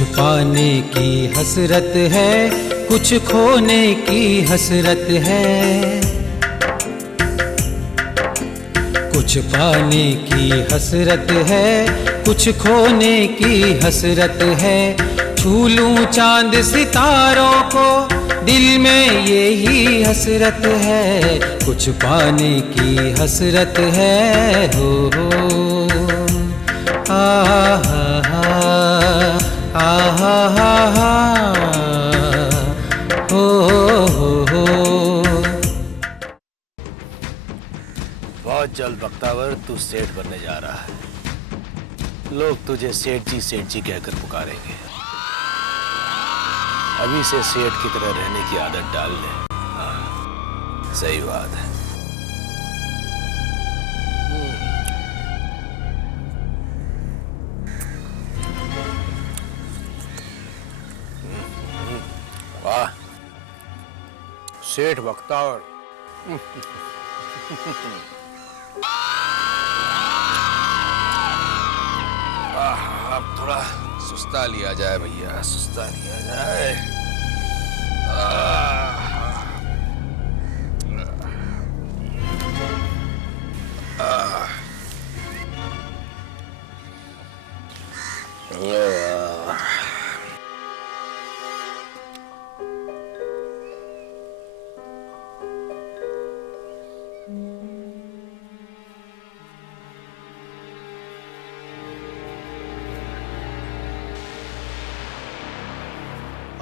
कुछ पाने की हसरत है, कुछ खोने की हसरत है। कुछ पाने की हसरत है, कुछ खोने की हसरत है। छू लूं चांद सितारों को, दिल में यही हसरत है। कुछ पाने की हसरत है, हो आ हा हा आ हा हा हा हो हो। बहुत जल्द बख्तावर तू सेठ बनने जा रहा है। लोग तुझे सेठ जी कहकर पुकारेंगे। अभी से सेठ की तरह रहने की आदत डाल ले। हाँ, सही बात है। वाह, सेठ बख्तावर। अब थोड़ा सुस्ता लिया जाए भैया, सुस्ता लिया जाए।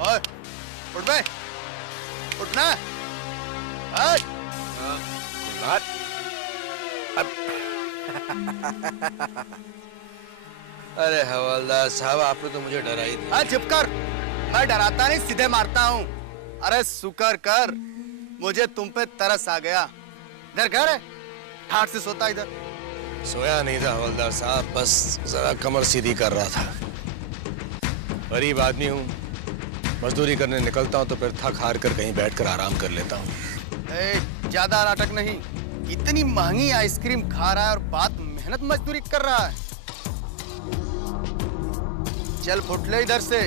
ओए, उठ बे, उठना। ओए, अरे हवलदार साहब, आपने तो मुझे डरा ही दिया। चुप कर। मैं डराता नहीं, सीधे मारता हूँ। अरे शुक्र कर, मुझे तुम पे तरस आ गया। इधर घर है, ठाट से सोता इधर। सोया नहीं था हवलदार साहब, बस जरा कमर सीधी कर रहा था। गरीब आदमी हूँ, मजदूरी करने निकलता हूँ तो फिर थक हार कर कहीं बैठकर आराम कर लेता हूँ। ज्यादा नाटक नहीं। इतनी महंगी आइसक्रीम खा रहा है और बात मेहनत मजदूरी कर रहा है। चल फुटले इधर से,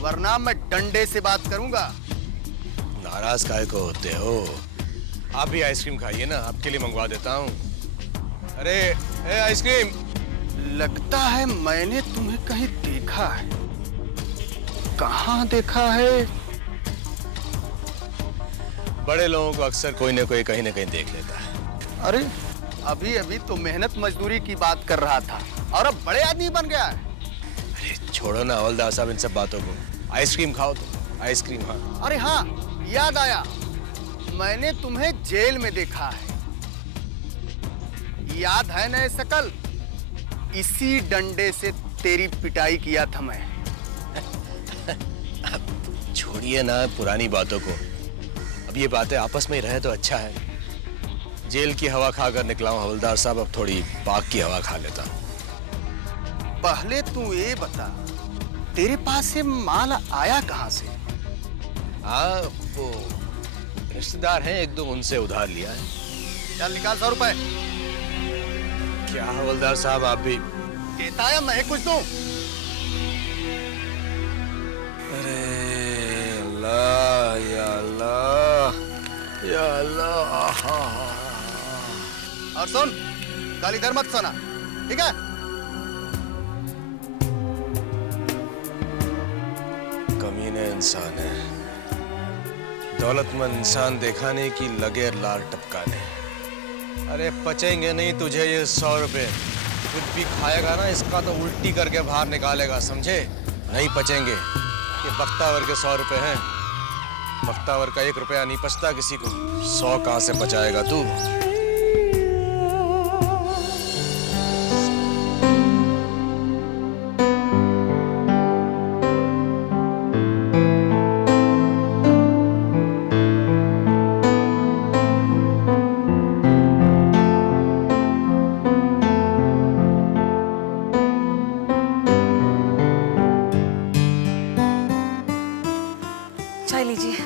वरना मैं डंडे से बात करूंगा। नाराज काहे को होते हो? आप भी आइसक्रीम खाइए ना, आपके लिए मंगवा देता हूँ। अरे ए आइसक्रीम। लगता है मैंने तुम्हें कहीं देखा है। कहाँ देखा है? बड़े लोगों को अक्सर कोई ना कोई कहीं ना कहीं देख लेता है। अरे अभी अभी तो मेहनत मजदूरी की बात कर रहा था और अब बड़े आदमी बन गया है। अरे छोड़ो ना हवलदार साहब इन सब बातों को, आइसक्रीम खाओ तो। आइसक्रीम। हाँ अरे हाँ, याद आया, मैंने तुम्हें जेल में देखा है। याद है ना शकल? इसी डंडे से तेरी पिटाई किया था मैं। छोड़िए ना पुरानी बातों को, अब ये बातें आपस में ही रहे तो अच्छा है। जेल की हवा खाकर निकला हूं हवलदार साहब, अब थोड़ी पाक की हवा खा लेता हूं। पहले तू ये बता, तेरे पास से माल आया कहां से? हाँ, वो रिश्तेदार हैं एक दो, उनसे उधार लिया है। चल निकाल 100 रुपए। क्या हवलदार साहब आप भी? देता है, मैं कुछ दूं? अरे अल्लाह या अल्लाह या अल्लाह। और सुन, कल इधर मत सोना, ठीक है? कमीने इंसान है, दौलतमंद इंसान दिखाने की लगे लाल टपकाने। अरे पचेंगे नहीं तुझे ये 100 रुपए। कुछ भी खाएगा ना इसका तो उल्टी करके बाहर निकालेगा, समझे? नहीं पचेंगे। ये बख्तावर के 100 रुपए हैं। बख्तावर का 1 रुपया नहीं पचता किसी को, 100 कहां से पचाएगा तू? चाय लीजिए।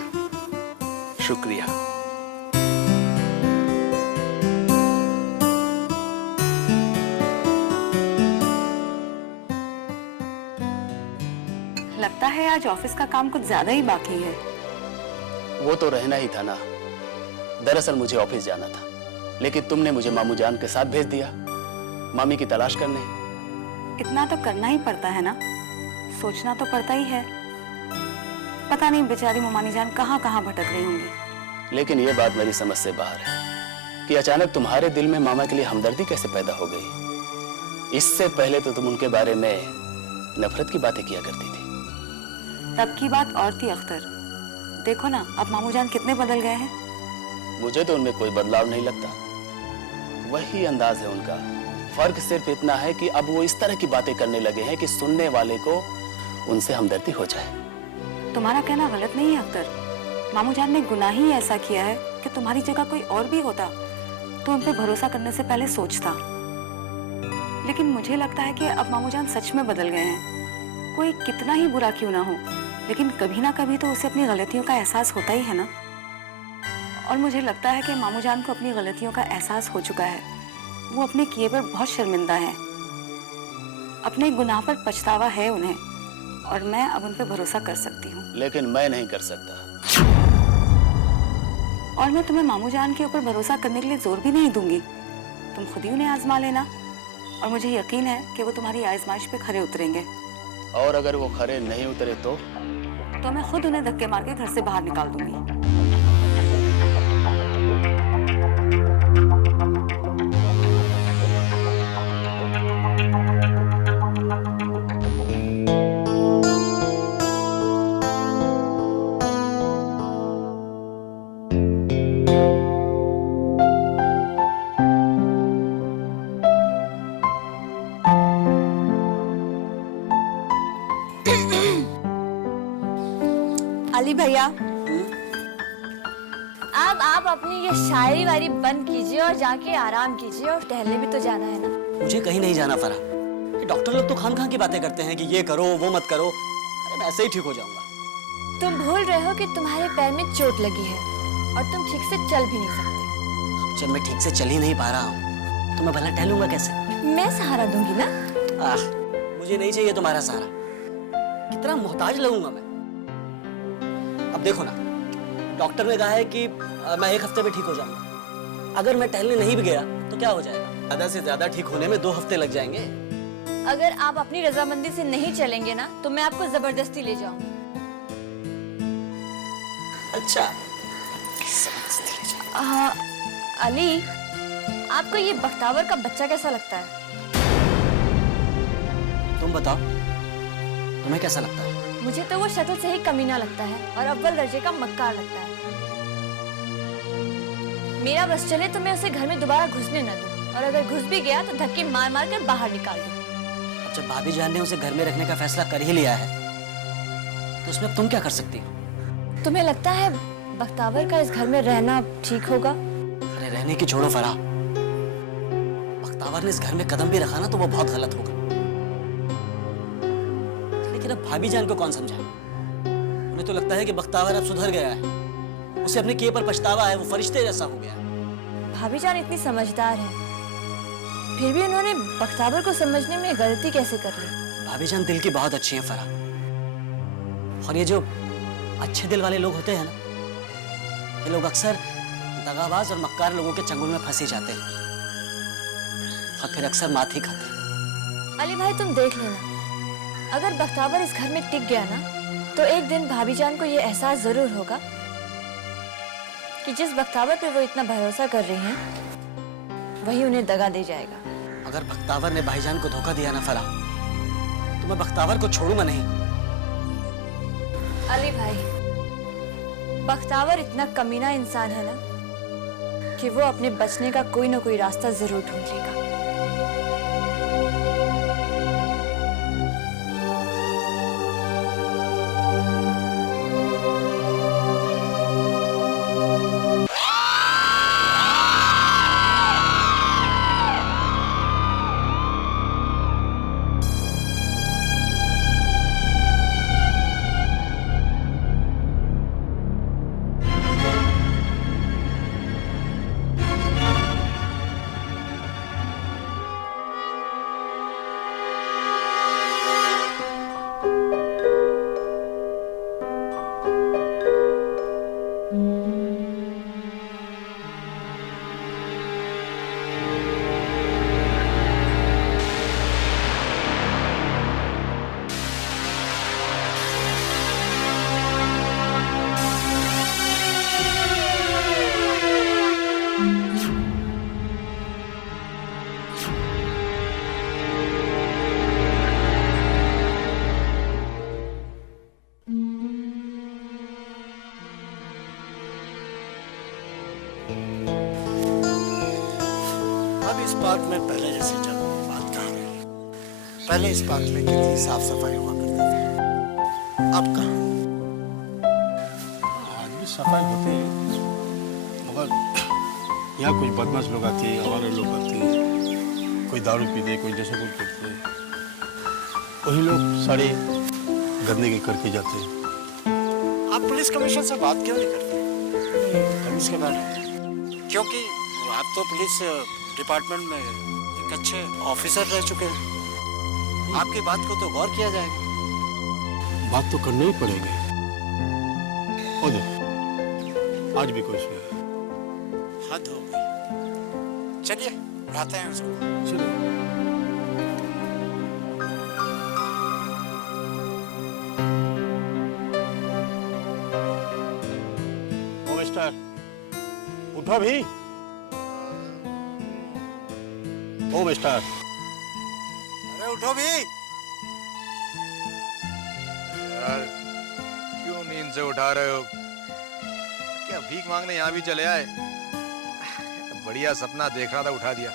शुक्रिया। लगता है आज ऑफिस का काम कुछ ज्यादा ही बाकी है। वो तो रहना ही था ना। दरअसल मुझे ऑफिस जाना था, लेकिन तुमने मुझे मामू जान के साथ भेज दिया मामी की तलाश करने। इतना तो करना ही पड़ता है ना, सोचना तो पड़ता ही है। पता नहीं बेचारी मोमानी जान कहाँ कहाँ भटक रही होंगी। लेकिन ये बात मेरी समझ से बाहर है कि अचानक तुम्हारे दिल में मामा के लिए हमदर्दी कैसे पैदा हो गई। इससे पहले तो तुम उनके बारे में नफरत की बातें किया करती थी। तब की बात और थी अख्तर। देखो ना अब मामू जान कितने बदल गए हैं। मुझे तो उनमें कोई बदलाव नहीं लगता, वही अंदाज है उनका। फर्क सिर्फ इतना है कि अब वो इस तरह की बातें करने लगे हैं कि सुनने वाले को उनसे हमदर्दी हो जाए। तुम्हारा कहना गलत नहीं है अख्तर। मामू जान ने गुनाह ही ऐसा किया है कि तुम्हारी जगह कोई और भी होता तो उन पे भरोसा करने से पहले सोचता। लेकिन मुझे लगता है कि अब मामू जान सच में बदल गए हैं। कोई कितना ही बुरा क्यों ना हो, लेकिन कभी ना कभी तो उसे अपनी गलतियों का एहसास होता ही है ना। और मुझे लगता है कि मामू जान को अपनी गलतियों का एहसास हो चुका है। वो अपने किए पर बहुत शर्मिंदा है, अपने गुनाह पर पछतावा है उन्हें, और मैं अब उन पर भरोसा कर सकती हूँ। लेकिन मैं नहीं कर सकता। और मैं तुम्हें मामू जान के ऊपर भरोसा करने के लिए जोर भी नहीं दूंगी। तुम खुद ही उन्हें आजमा लेना, और मुझे यकीन है कि वो तुम्हारी आजमाइश पे खरे उतरेंगे। और अगर वो खरे नहीं उतरे तो मैं खुद उन्हें धक्के मार के घर से बाहर निकाल दूंगी। अली भैया, अब आप अपनी ये शायरी वारी बंद कीजिए और जाके आराम कीजिए, और टहलने भी तो जाना है ना। मुझे कहीं नहीं जाना फरा। ये डॉक्टर लोग तो खाम-खाम की बातें करते हैं कि ये करो वो मत करो। अरे मैं ऐसे ही ठीक हो जाऊंगा। तुम भूल रहे हो कि तुम्हारे पैर में चोट लगी है और तुम ठीक से चल भी नहीं सकते। जब मैं ठीक से चल ही नहीं पा रहा हूँ तो मैं भला टहलूंगा कैसे? मैं सहारा दूंगी ना। मुझे नहीं चाहिए तुम्हारा सहारा। कितना मोहताज लगूंगा मैं। अब देखो ना, डॉक्टर ने कहा है कि मैं 1 हफ्ते में ठीक हो जाऊंगा। अगर मैं टहलने नहीं भी गया तो क्या हो जाएगा? ज्यादा से ज्यादा ठीक होने में 2 हफ्ते लग जाएंगे। अगर आप अपनी रजामंदी से नहीं चलेंगे ना तो मैं आपको जबरदस्ती ले जाऊंगी। अच्छा, अली, आपको ये बख्तावर का बच्चा कैसा लगता है? तुम बताओ, तुम्हें कैसा लगता है? मुझे तो वो शक्ल से ही कमीना लगता है और अव्वल दर्जे का मक्कार लगता है। मेरा बस चले तो मैं उसे घर में दोबारा घुसने न दूं, और अगर घुस भी गया तो धक्के मार मार कर बाहर निकाल दूं। अब जब भाभी जान ने उसे घर में रखने का फैसला कर ही लिया है तो उसमें तुम क्या कर सकती हो? तुम्हें लगता है बख्तावर का इस घर में रहना ठीक होगा? अरे रहने की छोड़ो फराह। बख्तावर ने इस घर में कदम भी रखा ना तो वो बहुत गलत होगा। लेकिन अब भाभी जान को कौन समझाए? उन्हें तो लगता है कि बख्तावर अब सुधर गया है, उसे अपने किए पर पछतावा है, वो फरिश्ते जैसा हो गया है। भाभी जान इतनी समझदार है, फिर भी उन्होंने बख्तावर को समझने में गलती कैसे कर ली? भाभी जान दिल की बहुत अच्छी है फराह। और ये जो अच्छे दिल वाले लोग होते हैं ना, ये लोग अक्सर दगाबाज और मक्कार लोगों के चंगुल में फंसे जाते हैं और फिर अक्सर मात ही खाते हैं। अली भाई, तुम देख लेना, अगर बख्तावर इस घर में टिक गया ना तो एक दिन भाभी जान को ये एहसास जरूर होगा कि जिस बख्तावर पे वो इतना भरोसा कर रही हैं वही उन्हें दगा दे जाएगा। अगर बख्तावर ने भाईजान को धोखा दिया ना फराह, तो मैं बख्तावर को छोड़ूंगा नहीं। अली भाई, बख्तावर इतना कमीना इंसान है ना कि वो अपने बचने का कोई ना कोई रास्ता जरूर ढूंढ लेगा। अब इस पार्क में पहले जैसे चल बात कहाँ रही। पहले इस पार्क में कितनी साफ सफाई हुआ करती थी, अब कहाँ। आज भी सफाई होती है, मगर यहाँ कुछ बदमाश लोग आते हैं, हमारे लोग आते हैं, कोई दारू पीते, कोई नशा कुछ करते हैं, वही लोग सारे गंदगी करके जाते हैं। आप पुलिस कमिश्नर से बात क्यों नहीं करते पुलिस के बारे में? क्योंकि आप तो पुलिस डिपार्टमेंट में एक अच्छे ऑफिसर रह चुके हैं, आपकी बात को तो गौर किया जाएगा। बात तो करना ही पड़ेगा। और देखो, आज भी कोई सोया है। हद हो गई। चलिए उठाते हैं उसको। चलो। ओ मिस्टर, उठो भी। ओ मिस्टर, अरे उठो भी। यार क्यों नींद से उठा रहे हो? क्या भीख मांगने यहाँ भी चले आए? बढ़िया सपना देख रहा था, उठा दिया।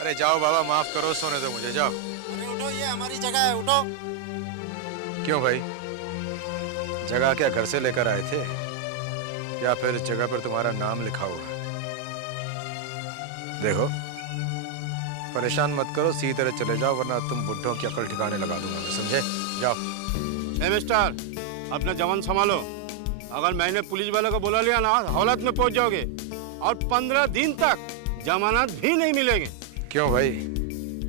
अरे जाओ बाबा, माफ करो, सोने दो मुझे, जाओ। अरे उठो, ये हमारी जगह है, उठो। क्यों भाई, जगह क्या घर से लेकर आए थे, या फिर जगह पर तुम्हारा नाम लिखा हुआ है? देखो, परेशान मत करो, सीधी तरह चले जाओ, वरना तुम बुड्ढों की अकल ठिकाने लगा दूंगा मैं, समझे? जाओ। ए मिस्टर, अपना जवान संभालो। अगर मैंने पुलिस वाले को बुला लिया ना, हौलत में पहुंच जाओगे और 15 दिन तक जमानत भी नहीं मिलेंगे। क्यों भाई,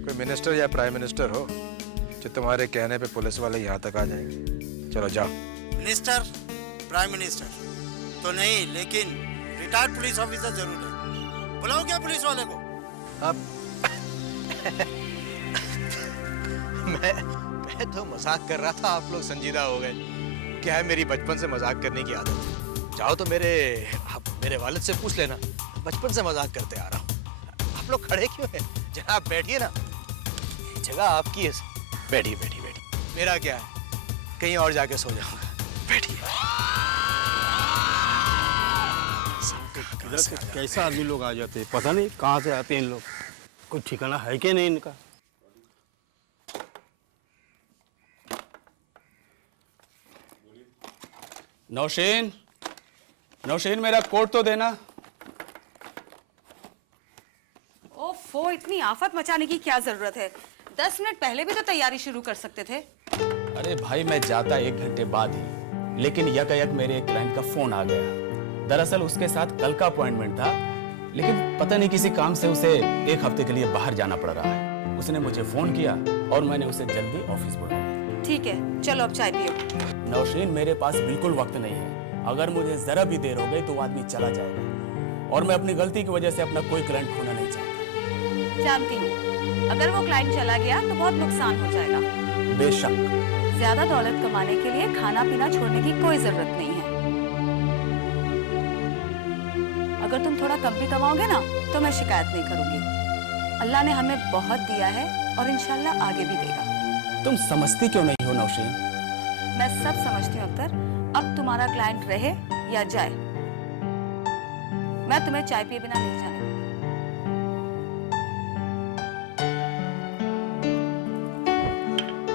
कोई मिनिस्टर या प्राइम मिनिस्टर हो जो तुम्हारे कहने पे पुलिस वाले यहाँ तक आ जाएंगे? चलो जाओ। मिनिस्टर, प्राइम मिनिस्टर तो नहीं, लेकिन रिटायर्ड पुलिस ऑफिसर जरूर है। बुलाओ क्या पुलिस वाले को? अब मैं तो मजाक कर रहा था, आप लोग संजीदा हो गए। क्या है, मेरी बचपन से मजाक करने की आदत है। चाहो तो मेरे वालिद से पूछ लेना, बचपन से मजाक करते आ रहा हूँ। आप लोग खड़े क्यों हैं? जनाब बैठिए ना, जगह आपकी है। बैठिए बैठिए बैठिए, मेरा क्या है, कहीं और जाके सो जाऊंगा। बैठिए। इधर से कैसा आदमी लोग आ जाते हैं, पता नहीं कहाँ से आते हैं इन लोग, कोई ठिकाना है कि नहीं इनका। नौशीन, नौशीन मेरा कोट तो देना। ओफो, इतनी आफत मचाने की क्या जरूरत है? 10 मिनट पहले भी तो तैयारी शुरू कर सकते थे। अरे भाई, मैं जाता 1 घंटे बाद ही, लेकिन यकायक मेरे एक क्लाइंट का फोन आ गया। दरअसल उसके साथ कल का अपॉइंटमेंट था, लेकिन पता नहीं किसी काम से उसे 1 हफ्ते के लिए बाहर जाना पड़ रहा है। उसने मुझे फोन किया और मैंने उसे जल्दी ऑफिस बुलाया। ठीक है, चलो अब चाय पियो। नौशीन, मेरे पास बिल्कुल वक्त नहीं है। अगर मुझे जरा भी देर हो गई तो वो आदमी चला जाएगा, और मैं अपनी गलती की वजह से अपना कोई क्लाइंट खोना नहीं चाहता। जानती हूँ, अगर वो क्लाइंट चला गया तो बहुत नुकसान हो जाएगा। बेशक। ज्यादा दौलत कमाने के लिए खाना पीना छोड़ने की कोई जरूरत नहीं है। अगर तुम थोड़ा कम भी कमाओगे ना, तो मैं शिकायत नहीं करूंगी। अल्लाह ने हमें बहुत दिया है और इंशाल्लाह आगे भी देगा। तुम समझती क्यों नहीं हो नौशीन? मैं सब समझती हूँ अख्तर। अब तुम्हारा क्लाइंट रहे या जाए, मैं तुम्हें चाय पिए बिना नहीं जाने दूंगी।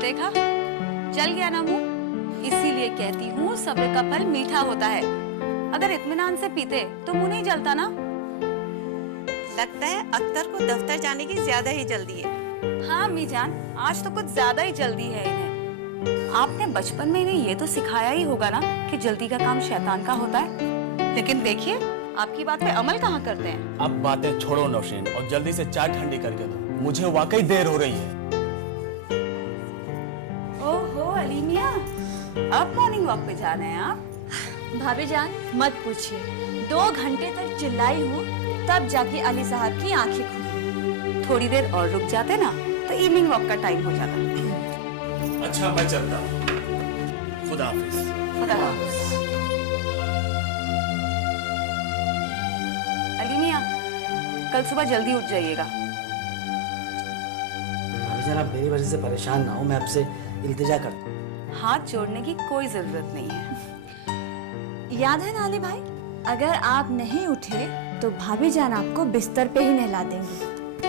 देखा, चल गया ना मुंह। इसीलिए कहती हूँ, सब्र का फल मीठा होता है। अगर इत्मीनान से पीते तो मुंह नहीं जलता ना। लगता है अख्तर को दफ्तर जाने की ज्यादा ही जल्दी है। हाँ अम्मी जान, आज तो कुछ ज्यादा ही जल्दी है इन्हें। आपने बचपन में इन्हें ये तो सिखाया ही होगा ना कि जल्दी का काम शैतान का होता है। लेकिन देखिए, आपकी बात पे अमल कहाँ करते हैं। अब बातें छोड़ो नौशीन, और जल्दी से चाय ठंडी करके दो, मुझे वाकई देर हो रही है। ओहो अलीमिया, अब मॉर्निंग वॉक पे जा रहे हैं आप? भाभी जान मत पूछिए, 2 घंटे तक चिल्लाई हूँ, तब जाके अली साहब की आंखें खुली। थोड़ी देर और रुक जाते ना तो इवनिंग वॉक का टाइम हो जाता। अच्छा, मैं चलता हूँ। खुदा हाफिज। खुदा हाफिज। अली मियां, कल सुबह जल्दी उठ जाइएगा। भाईजान आप मेरी वजह से परेशान ना हो, मैं आपसे इल्तिजा करता हूँ। हाथ जोड़ने की कोई जरूरत नहीं है। याद है ना अली भाई, अगर आप नहीं उठे तो भाभी जान आपको बिस्तर पे ही नहला देंगी।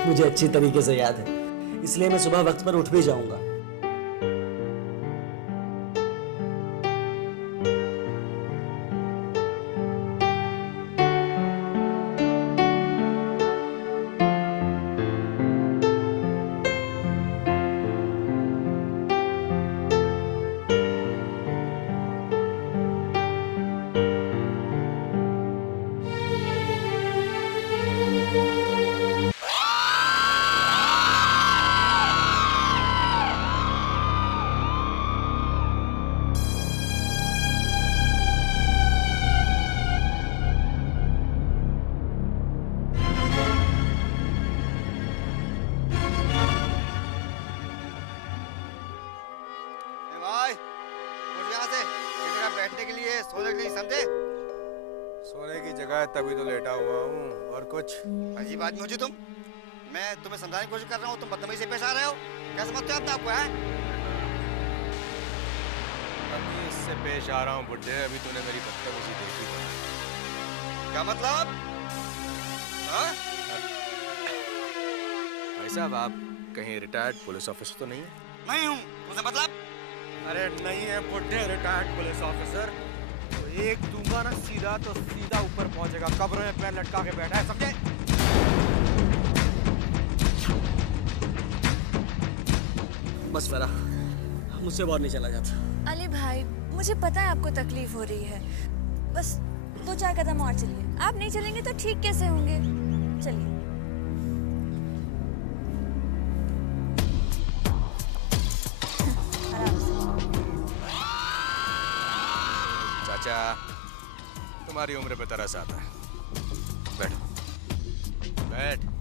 मुझे अच्छी तरीके से याद है, इसलिए मैं सुबह वक्त पर उठ भी जाऊंगा। भाई उठ यहाँ से, ये जगह बैठने के लिए, सोने के लिए, समझे? सोने की जगह है तभी तो लेटा हुआ हूँ, और कुछ? अजीब आदमी हो जी तुम। मैं तुम्हें समझाने की कोशिश कर रहा हूँ, तुम बदतमीजी से पेश आ रहे हो। क्या समझते हो अपने आपको? है तमीज से पेश आ रहा हूँ बुड्ढे, अभी तूने मेरी बदतमीजी देखी है। क्या मतलब? हाँ? भाई साहब आप कहीं रिटायर्ड पुलिस ऑफिसर तो नहीं है? नहीं हूँ, तुमसे मतलब? अरे नहीं है बुड्ढे रिटायर्ड पुलिस ऑफिसर, तो एक दूंगा ना सीधा तो सीधा ऊपर पहुंचेगा, कब्र में पैर लटका के बैठा है, समझे? बस फरा, मुझसे और नहीं चला जाता। अली भाई मुझे पता है आपको तकलीफ हो रही है, बस 2-4 कदम और चलिए। आप नहीं चलेंगे तो ठीक कैसे होंगे? चलिए। आराम से। चाचा तुम्हारी उम्र पे तरस आता है, बैठ बैठ।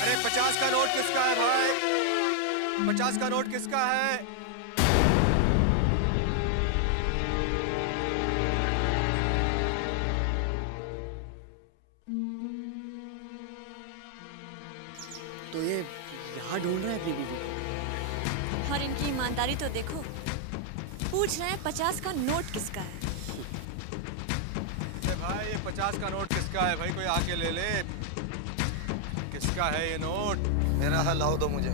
अरे 50 का नोट किसका है भाई? 50 का नोट किसका है? तो ये यहाँ ढूंढ रहा है अपनी बीवी को। और इनकी ईमानदारी तो देखो, पूछ रहे हैं 50 का नोट किसका है। अरे भाई ये 50 का नोट किसका है भाई? कोई आके ले ले। किसका है ये नोट? मेरा है, लाओ दो मुझे।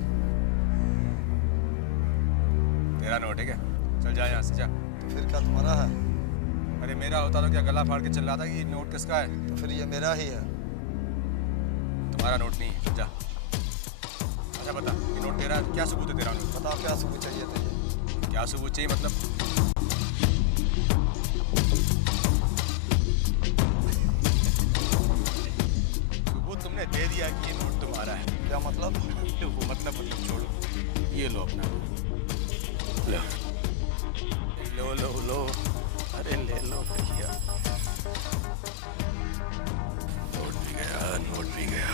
तेरा नोट है क्या? चल जा यहाँ से जा। तो फिर क्या तुम्हारा है? अरे मेरा होता तो क्या गला फाड़ के चल रहा था कि ये नोट किसका है? तो फिर ये मेरा ही है। तुम्हारा नोट नहीं है, जा। अच्छा बता, ये नोट तेरा है? क्या सबूत है तेरा नोट? बताओ क्या सबूत चाहिए तुझे? क्या सबूत चाहिए मतलब? सबूत तुमने दे दिया कि ये नोट तुम्हारा है। क्या मतलब? वो मतलब छोड़ो, ये लो अपना। लो लो लो लो, अरे ले लो भैया। नोट भी गया, नोट भी गया।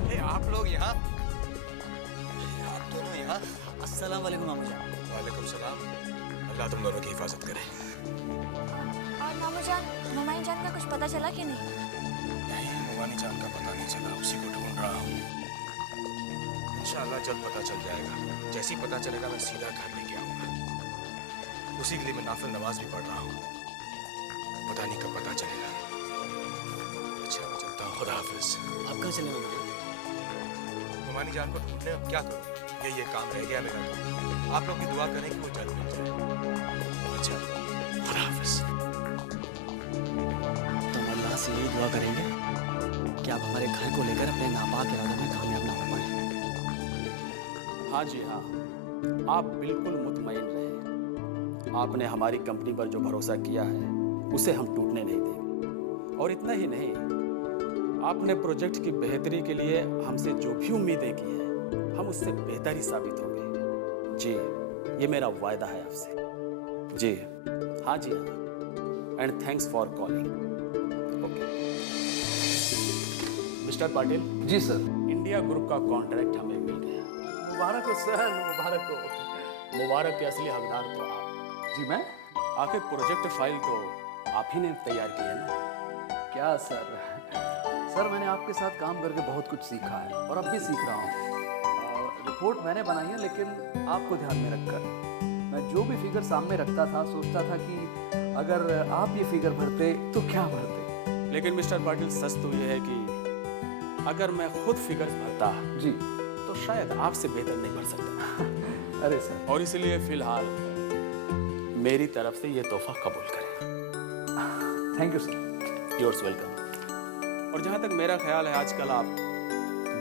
अरे आप लोग यहाँ, आप दोनों यहाँ? अस्सलाम वालेकुम मामू जान। वालेकुम सलाम। अल्लाह तुम दोनों की हिफाजत करे। और मामू जान, ममाई जान का कुछ पता चला कि नहीं? नहीं, मुमानी जान का पता नहीं चला, उसी को ढूंढ रहा हूँ। इंशाअल्लाह जल्द पता चल जाएगा। जैसे ही पता चलेगा मैं सीधा घर लेके आऊँगा। उसी के लिए मैं नाफिल नमाज भी पढ़ रहा हूँ। पता नहीं कब पता चलेगा। अच्छा मैं चलता हूँ, खुदा हाफिज। आप कहाँ चले मामू जान? मुमानी जान को ढूंढने अब क्या करूँ? ये काम रह गया मेरा। आप लोग भी दुआ करें कि वो जल्द मिल जाए। अच्छा, खुदा हाफिज। तो हम अल्लाह से यही दुआ करेंगे कि आप हमारे घर को लेकर अपने नापाक इरादों में कामयाब ना हो पाए। हाँ जी हाँ, आप बिल्कुल मुतमईन रहे। आपने हमारी कंपनी पर जो भरोसा किया है उसे हम टूटने नहीं देंगे। और इतना ही नहीं, आपने प्रोजेक्ट की बेहतरी के लिए हमसे जो भी उम्मीदें की हैं हम उससे बेहतर ही साबित होंगे। जी, ये मेरा वायदा है आपसे। जी हाँ जी हाँ, and thanks for calling. Okay mister Patil. जी सर। इंडिया ग्रुप का कॉन्ट्रैक्ट हमें मिल गया। मुबारक हो सर, मुबारक हो। मुबारक के असली हकदार तो आप। जी मैं? आखिर प्रोजेक्ट फाइल तो आप ही ने तैयार की है ना? क्या सर? सर मैंने आपके साथ काम करके बहुत कुछ सीखा है और अब भी सीख रहा हूँ। रिपोर्ट मैंने बनाई है लेकिन आपको ध्यान में रखकर। मैं जो भी फिगर सामने रखता था सोचता था कि अगर आप ये फिगर भरते तो क्या भरते। लेकिन मिस्टर पाटिल सच तो ये है कि अगर मैं खुद फिगर्स भरता जी तो शायद आपसे बेहतर नहीं भर सकता। अरे सर। और इसलिए फिलहाल मेरी तरफ से ये तोहफा कबूल करें। Thank you sir. Yours welcome. और जहाँ तक मेरा ख्याल है, आजकल आप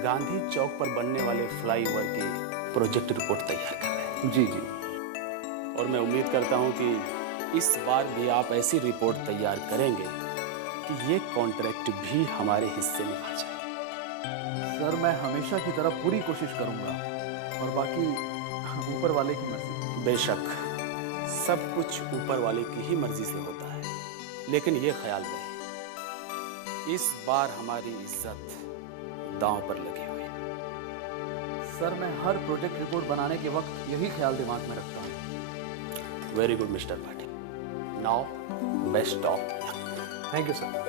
गांधी चौक पर बनने वाले फ्लाईओवर की प्रोजेक्ट रिपोर्ट तैयार कर रहे हैं। जी जी। और मैं उम्मीद करता हूँ कि इस बार भी आप ऐसी रिपोर्ट तैयार करेंगे कि ये कॉन्ट्रैक्ट भी हमारे हिस्से में आ जाए। सर मैं हमेशा की तरह पूरी कोशिश करूँगा और बाकी ऊपर वाले की मर्जी। बेशक सब कुछ ऊपर वाले की ही मर्जी से होता है, लेकिन ये ख्याल रहे इस बार हमारी इज्जत दांव पर लगी हुई है। सर मैं हर प्रोजेक्ट रिपोर्ट बनाने के वक्त यही ख्याल दिमाग में रखता हूँ। Very good mister Patil. Now best of luck. Thank you sir.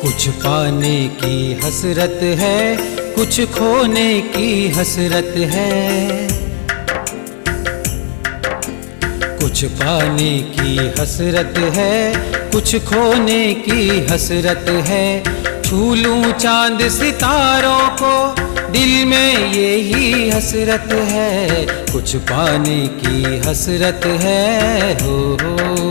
कुछ पाने की हसरत है, कुछ खोने की हसरत है। कुछ पाने की हसरत है, कुछ खोने की हसरत है। छू लूं चांद सितारों को, दिल में यही हसरत है। कुछ पाने की हसरत है, हो।